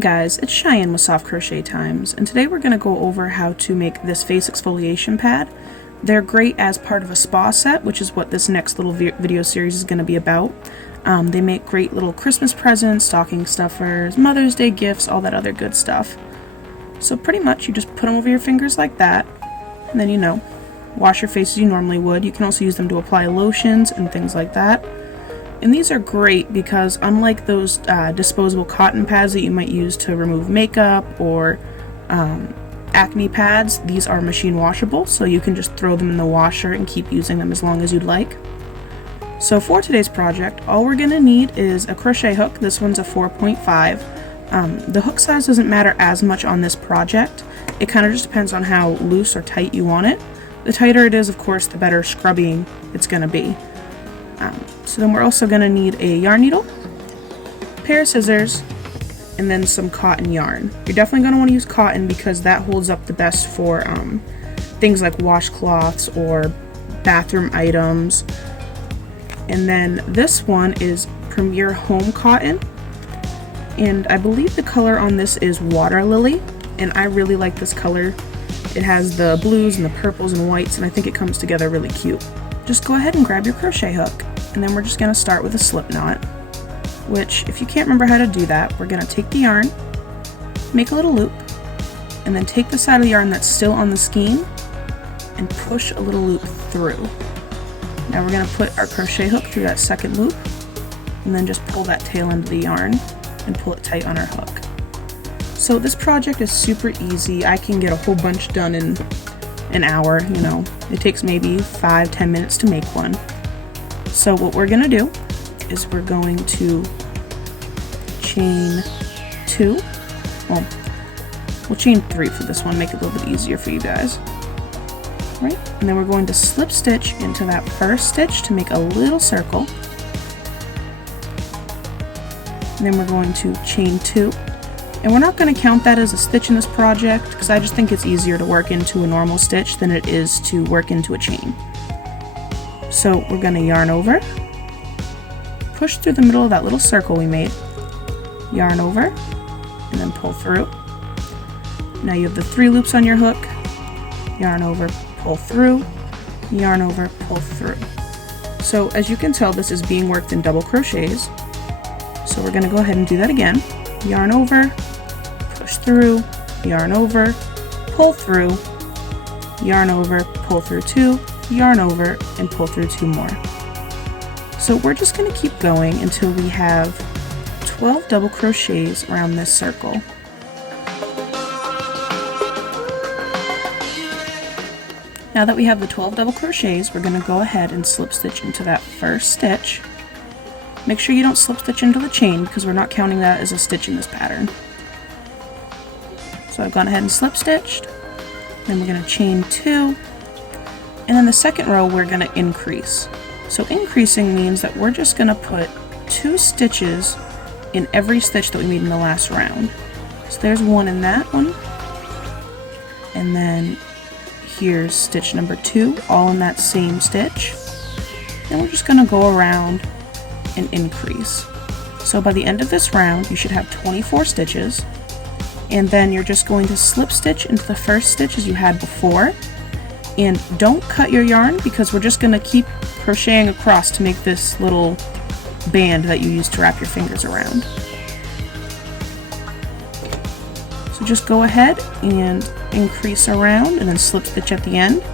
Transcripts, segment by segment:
guys, it's Cheyenne with Soft Crochet Times, and today we're going to go over how to make this face exfoliation pad. They're great as part of a spa set, which is what this next little video series is going to be about. They make great little Christmas presents, stocking stuffers, Mother's Day gifts, all that other good stuff. So pretty much you just put them over your fingers like that, and then wash your face as you normally would. You can also use them to apply lotions and things like that. And these are great because unlike those disposable cotton pads that you might use to remove makeup or acne pads, these are machine washable, so you can just throw them in the washer and keep using them as long as you'd like. So for today's project, all we're going to need is a crochet hook. This one's a 4.5. The hook size doesn't matter as much on this project. It kind of just depends on how loose or tight you want it. The tighter it is, of course, the better scrubbing it's going to be. So then we're also going to need a yarn needle, a pair of scissors, and then some cotton yarn. You're definitely going to want to use cotton because that holds up the best for things like washcloths or bathroom items. And then this one is Premier Home Cotton, and I believe the color on this is Water Lily, and I really like this color. It has the blues and the purples and whites, and I think it comes together really cute. Just go ahead and grab your crochet hook, and then we're just going to start with a slip knot, which if you can't remember how to do that, we're going to take the yarn, make a little loop, and then take the side of the yarn that's still on the skein and push a little loop through. Now we're going to put our crochet hook through that second loop and then just pull that tail end of the yarn and pull it tight on our hook. So this project is super easy. I can get a whole bunch done in an hour, It takes maybe 5-10 minutes to make one. So what we're going to do is we're going to chain 2. Well, we'll chain 3 for this one, make it a little bit easier for you guys. Right? And then we're going to slip stitch into that first stitch to make a little circle. And then we're going to chain 2. And we're not going to count that as a stitch in this project because I just think it's easier to work into a normal stitch than it is to work into a chain. So we're going to yarn over, push through the middle of that little circle we made, yarn over, and then pull through. Now you have the 3 loops on your hook, yarn over, pull through, yarn over, pull through. So as you can tell, this is being worked in double crochets. So we're going to go ahead and do that again. Yarn over, push through, yarn over, pull through, yarn over, pull through 2, yarn over, and pull through 2 more. So we're just going to keep going until we have 12 double crochets around this circle. Now that we have the 12 double crochets, we're going to go ahead and slip stitch into that first stitch. Make sure you don't slip stitch into the chain because we're not counting that as a stitch in this pattern. So I've gone ahead and slip stitched, then we're going to chain 2, and then the second row we're going to increase. So increasing means that we're just going to put 2 stitches in every stitch that we made in the last round. So there's 1 in that one, and then here's stitch number 2, all in that same stitch. And we're just going to go around and increase. So by the end of this round you should have 24 stitches, and then you're just going to slip stitch into the first stitch as you had before, and don't cut your yarn because we're just going to keep crocheting across to make this little band that you use to wrap your fingers around. So just go ahead and increase around and then slip stitch at the end,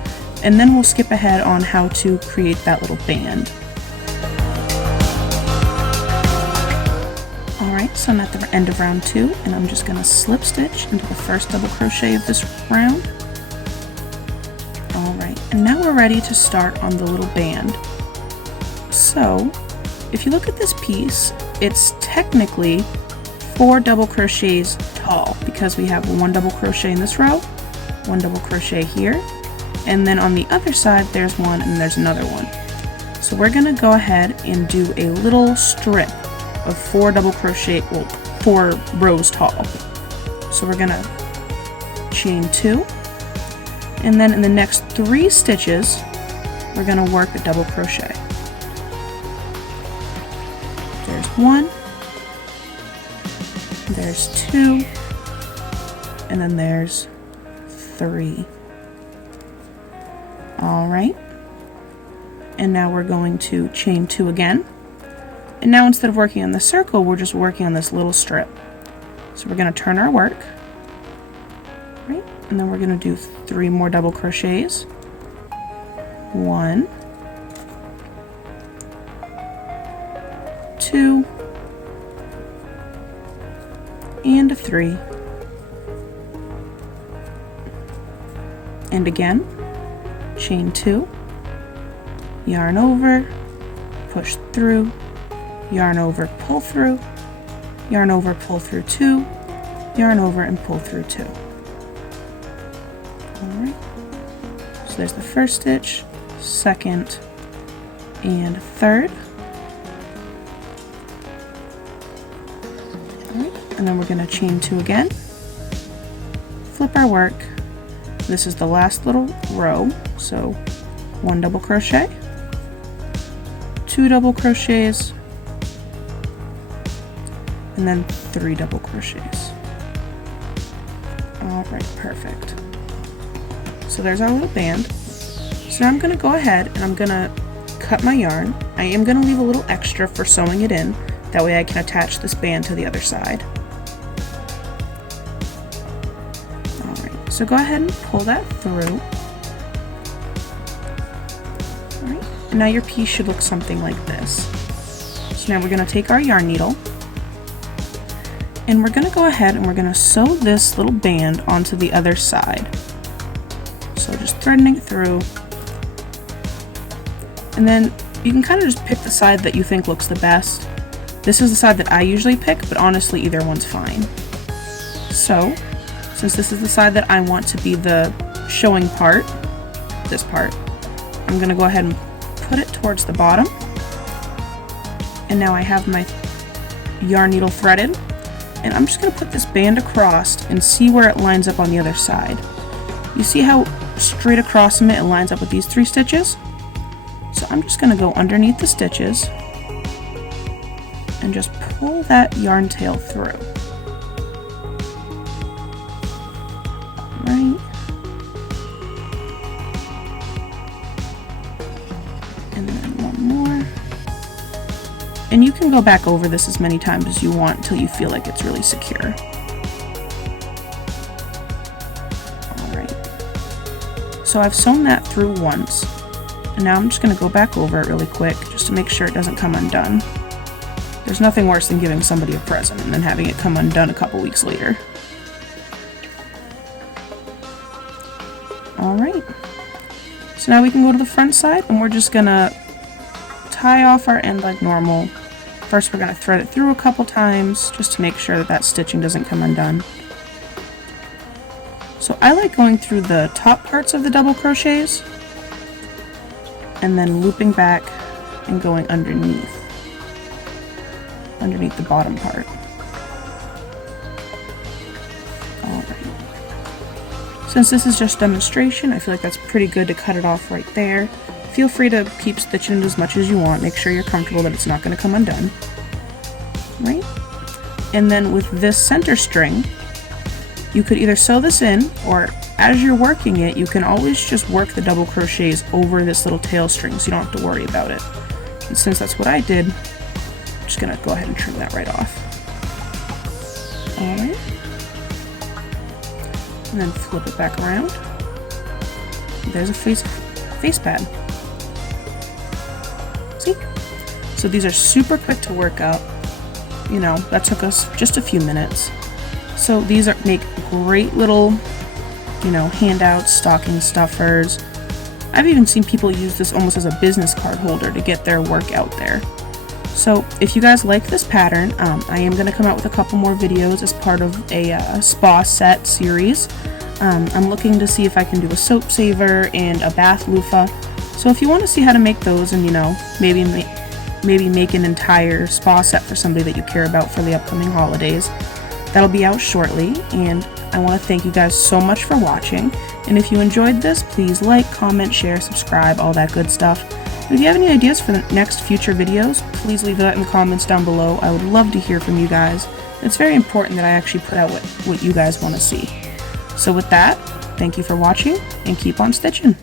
and then we'll skip ahead on how to create that little band. Alright, so I'm at the end of round 2, and I'm just going to slip stitch into the first double crochet of this round. Alright, and now we're ready to start on the little band. So, if you look at this piece, it's technically 4 double crochets tall because we have 1 double crochet in this row, 1 double crochet here, and then on the other side there's 1 and there's another one. So we're going to go ahead and do a little strip of 4 double crochet, 4 rows tall. So we're going to chain 2, and then in the next 3 stitches we're going to work a double crochet. There's 1, there's 2, and then there's 3. Alright, and now we're going to chain 2 again, and now instead of working on the circle, we're just working on this little strip. So we're going to turn our work, right, and then we're going to do 3 more double crochets. 1, 2, and 3, and again, chain 2, yarn over, push through, yarn over, pull through, yarn over, pull through 2, yarn over, and pull through 2. Alright, so there's the first stitch, second, and third. Alright, and then we're going to chain 2 again, flip our work. This is the last little row, so 1 double crochet, 2 double crochets, and then 3 double crochets. Alright, perfect. So there's our little band. So now I'm going to go ahead and I'm going to cut my yarn. I am going to leave a little extra for sewing it in. That way I can attach this band to the other side. Alright, so go ahead and pull that through. Alright, and now your piece should look something like this. So now we're going to take our yarn needle and we're going to go ahead and we're going to sew this little band onto the other side. So just threading it through, and then you can kind of just pick the side that you think looks the best. This is the side that I usually pick, but honestly either one's fine. So since this is the side that I want to be the showing part, this part, I'm going to go ahead and put it towards the bottom, and now I have my yarn needle threaded, and I'm just going to put this band across and see where it lines up on the other side. You see how straight across from it lines up with these 3 stitches? So I'm just going to go underneath the stitches and just pull that yarn tail through. Right. And then 1 more. And you can go back over this as many times as you want until you feel like it's really secure. So I've sewn that through once, and now I'm just going to go back over it really quick just to make sure it doesn't come undone. There's nothing worse than giving somebody a present and then having it come undone a couple weeks later. Alright, so now we can go to the front side and we're just going to tie off our end like normal. First we're going to thread it through a couple times just to make sure that that stitching doesn't come undone. So I like going through the top parts of the double crochets and then looping back and going underneath the bottom part. Alright. Since this is just demonstration, I feel like that's pretty good to cut it off right there. Feel free to keep stitching it as much as you want. Make sure you're comfortable that it's not going to come undone. Right? And then with this center string, you could either sew this in, or as you're working it, you can always just work the double crochets over this little tail string so you don't have to worry about it. And since that's what I did, I'm just going to go ahead and trim that right off. Alright. And then flip it back around. There's a face pad. See? So these are super quick to work up. You know, that took us just a few minutes. So these make great little, you know, handouts, stocking stuffers. I've even seen people use this almost as a business card holder to get their work out there. So if you guys like this pattern, I am going to come out with a couple more videos as part of a spa set series. I'm looking to see if I can do a soap saver and a bath loofah. So if you want to see how to make those and, you know, maybe make an entire spa set for somebody that you care about for the upcoming holidays, that'll be out shortly. And I want to thank you guys so much for watching. And if you enjoyed this, please like, comment, share, subscribe, all that good stuff. And if you have any ideas for the next future videos, please leave that in the comments down below. I would love to hear from you guys. It's very important that I actually put out what you guys want to see. So with that, thank you for watching, and keep on stitching.